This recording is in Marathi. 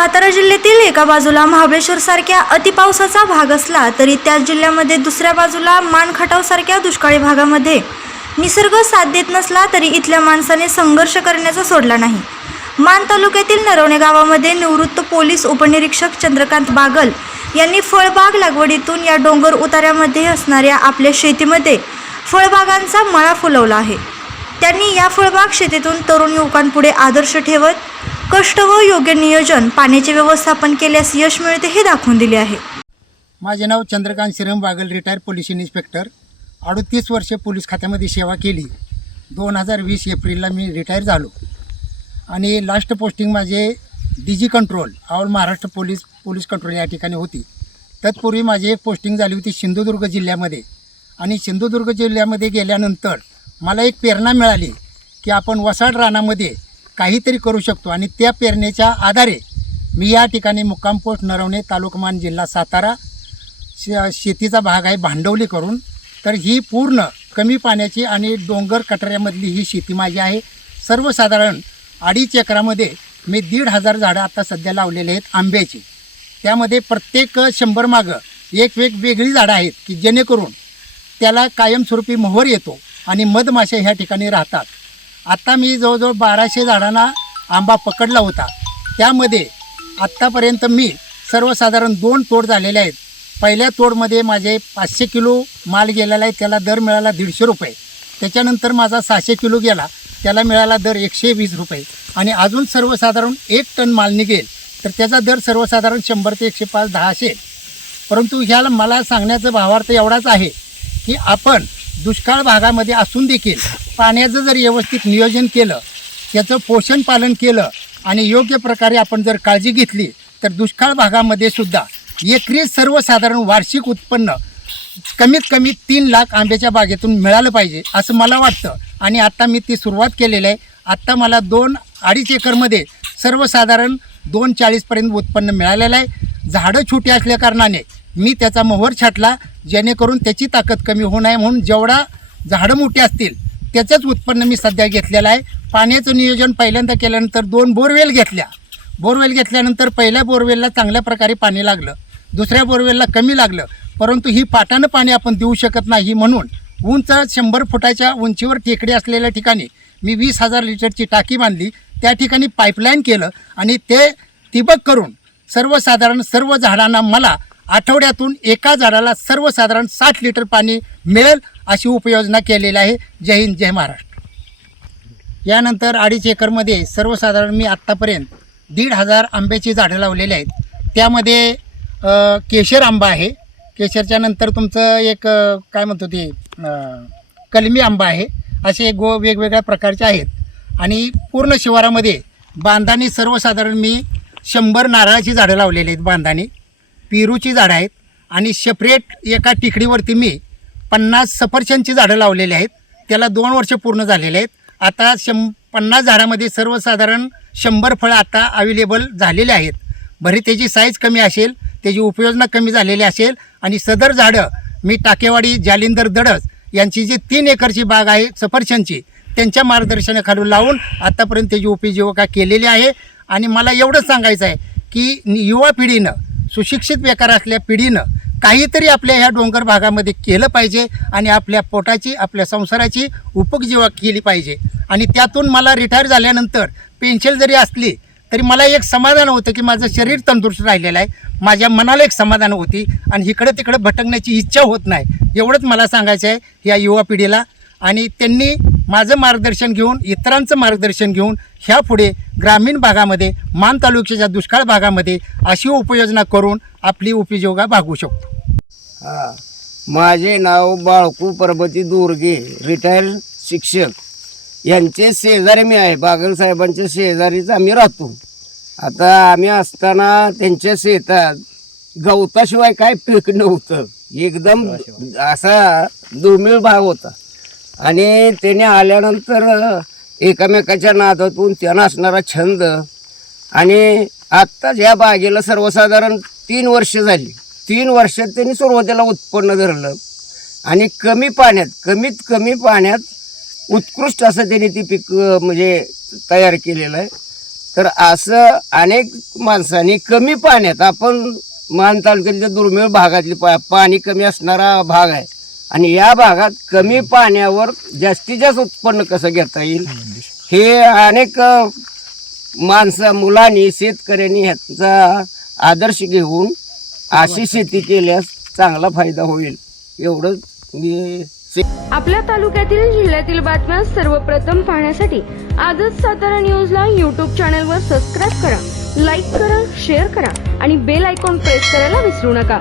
सातारा जिल्ह्यातील एका बाजूला महाबळेश्वर सारख्या अतिपावसाचा भाग असला तरी त्याच जिल्ह्यामध्ये दुसऱ्या बाजूला मानखटाव सारख्या दुष्काळी भागामध्ये निसर्ग साथ देत नसला तरी इथल्या माणसाने संघर्ष करण्याचा सोडला नाही. मान तालुक्यातील नरवणे गावामध्ये निवृत्त पोलीस उपनिरीक्षक चंद्रकांत बागल यांनी फळबाग लागवडीतून या डोंगर उतार्यामध्ये असणाऱ्या आपल्या शेतीमध्ये फळबागांचा मळा फुलवला आहे. त्यांनी या फळबाग शेतीतून तरुण युवकांपुढे आदर्श ठेवत कष्ट व योग्य नियोजन पाण्याचे व्यवस्थापन केल्यास यश मिळते हे दाखवून दिले आहे. माझे नाव चंद्रकांत श्रीम बागल रिटायर पोलीस इन्स्पेक्टर अडतीस वर्षे पोलीस खात्यामध्ये सेवा केली. दोन हजार वीस एप्रिलला मी रिटायर झालो. आणि लास्ट पोस्टिंग माझे D G control all Maharashtra police police control या ठिकाणी होती. तत्पूर्वी माझी एक पोस्टिंग झाली होती सिंधुदुर्ग जिल्ह्यामध्ये. आणि सिंधुदुर्ग जिल्ह्यामध्ये गेल्यानंतर मला एक प्रेरणा मिळाली की आपण वसाड रानामध्ये काहीतरी करू शकतो. आणि त्या पेरणीच्या आधारे मी या ठिकाणी मुक्काम पोस्ट नरवणे तालुकामान जिल्हा सातारा श शेतीचा भाग आहे भांडवली करून. तर ही पूर्ण कमी पाण्याची आणि डोंगर कटऱ्यामधली ही शेती माझी आहे. सर्वसाधारण अडीच एकरामध्ये मी दीड हजार झाडं आता सध्या लावलेले आहेत आंब्याची. त्यामध्ये प्रत्येक शंभर मागं एक वेगवेगळी झाडं आहेत की जेणेकरून त्याला कायमस्वरूपी मोहर येतो आणि मधमाशा ह्या ठिकाणी राहतात. आत्ता मी जवळजवळ बाराशे झाडांना आंबा पकडला होता. त्यामध्ये आत्तापर्यंत मी सर्वसाधारण दोन तोड झालेले आहेत. पहिल्या तोडमध्ये माझे पाचशे किलो माल गेलेला आहे त्याला दर मिळाला दीडशे रुपये. त्याच्यानंतर माझा सहाशे किलो गेला त्याला मिळाला दर एकशे वीस रुपये. आणि अजून सर्वसाधारण एक टन माल निघेल तर त्याचा दर सर्वसाधारण शंभर ते एकशे पाच दहा असेल परंतु ह्याला मला सांगण्याचं भावार्थ एवढाच आहे की आपण दुष्काळ भागामध्ये असून देखील पाण्याचं जर व्यवस्थित नियोजन केलं त्याचं पोषण पालन केलं आणि योग्य प्रकारे आपण जर काळजी घेतली तर दुष्काळ भागामध्ये सुद्धा एकरी सर्वसाधारण वार्षिक उत्पन्न कमीत कमी तीन लाख आंब्याच्या बागेतून मिळालं पाहिजे असं मला वाटतं. आणि आत्ता मी ती सुरुवात केलेली आहे. आत्ता मला दोन अडीच एकरमध्ये सर्वसाधारण दोन चाळीसपर्यंत उत्पन्न मिळालेलं आहे. झाडं छोटी असल्याकारणाने मी त्याचा मोहर छाटला जेणेकरून त्याची ताकद कमी होऊ नये म्हणून जेवढा झाडं मोठी असतील त्याचंच उत्पन्न मी सध्या घेतलेलं आहे. पाण्याचं नियोजन पहिल्यांदा केल्यानंतर दोन बोरवेल घेतल्या. बोरवेल घेतल्यानंतर पहिल्या बोरवेलला चांगल्या प्रकारे पाणी लागलं. दुसऱ्या बोरवेलला कमी लागलं. परंतु ही पाटानं पाणी आपण देऊ शकत नाही म्हणून उंच शंभर फुटाच्या उंचीवर टेकडी असलेल्या ठिकाणी मी वीस हजार लिटरची टाकी बांधली. त्या ठिकाणी पाईपलाईन केलं आणि ते तिबक करून सर्वसाधारण सर्व झाडांना मला आठवड्यातून एका झाडाला सर्वसाधारण साठ लिटर पाणी मिळेल अशी उपयोजना केलेली आहे. जय हिंद जय महाराष्ट्र. यानंतर अडीच एकरमध्ये सर्वसाधारण मी आत्तापर्यंत दीड हजार आंब्याची झाडं लावलेली आहेत. त्यामध्ये केशर आंबा आहे. केशरच्या नंतर तुमचं एक काय म्हणतो ते कलमी आंबा आहे. असे गो वेगवेगळ्या प्रकारचे आहेत. आणि पूर्ण शिवारामध्ये बांधाने सर्वसाधारण मी शंभर नारळाची झाडं लावलेली आहेत बांधाने. पेरूची झाडं आहेत आणि सेपरेट एका टिकडीवरती मी पन्नास सफरचंदची झाडं लावलेली आहेत. त्याला दोन वर्ष पूर्ण झालेले आहेत. आता शं पन्नास झाडामध्ये सर्वसाधारण शंभर फळं आता अवेलेबल झालेले आहेत. भरी त्याची साईज कमी असेल त्याची उपयोजना कमी झालेली असेल आणि सदर झाडं मी टाकेवाडी जालिंदर दडस यांची जी तीन एकरची बाग आहे सफरचंदची त्यांच्या मार्गदर्शनाखालून लावून आत्तापर्यंत त्याची उपजीविका केलेली आहे. आणि मला एवढंच सांगायचं आहे की युवा पिढीनं सुशिक्षित बेकार असल्या पिढीनं काहीतरी आपल्या ह्या डोंगर भागामध्ये केलं पाहिजे आणि आपल्या पोटाची आपल्या संसाराची उपजीवा केली पाहिजे. आणि त्यातून मला रिटायर झाल्यानंतर पेन्शन जरी असली तरी मला एक समाधान होतं की माझं शरीर तंदुरुस्त राहिलेलं आहे. माझ्या मनाला एक समाधान होती आणि इकडं तिकडं भटकण्याची इच्छा होत नाही. एवढंच मला सांगायचं आहे ह्या युवा पिढीला. आणि त्यांनी माझं मार्गदर्शन घेऊन इतरांचं मार्गदर्शन घेऊन ह्या पुढे ग्रामीण भागामध्ये मान तालुक्याच्या दुष्काळ भागामध्ये अशी उपयोजना करून आपली उपयोगा भागवू शकतो. माझे नाव बाळकू परबती दुर्गे रिटायर शिक्षक. यांचे शेजारी मी आहे बागल साहेबांच्या शेजारीच आम्ही राहतो. आता आम्ही असताना त्यांच्या शेतात गवताशिवाय काय पीक नव्हतं. एकदम असा दुर्मिळ भाग होता. आणि त्याने आल्यानंतर एकामेकाच्या नादातून त्यांना असणारा छंद आणि आत्ताच या बागेला सर्वसाधारण तीन वर्ष झाली. तीन वर्षात त्यांनी सुरुवातीला उत्पन्न धरलं आणि कमी पाण्यात कमीत कमी पाण्यात उत्कृष्ट असं त्यांनी ती पीक म्हणजे तयार केलेलं आहे. तर असं अनेक माणसांनी कमी पाण्यात आपण मान तालुक्यातल्या दुर्मिळ भागातली पा पाणी कमी असणारा भाग आहे. आणि या भागात कमी पाण्यावर जास्तीत जास्त उत्पन्न कसं घेता येईल? हे अनेक माणसं मुलांनी शेतकऱ्यांनी ह्याचा आदर्श घेऊन अशी शेती केल्यास चांगला फायदा होईल. एवढंच मी आपल्या तालुक्यातील जिल्ह्यातील बातम्या सर्वप्रथम पाहण्यासाठी आजच सातारा न्यूजला यूट्यूब चॅनलवर सबस्क्राईब करा लाईक करा शेअर करा आणि बेल आयकॉन प्रेस करायला विसरू नका.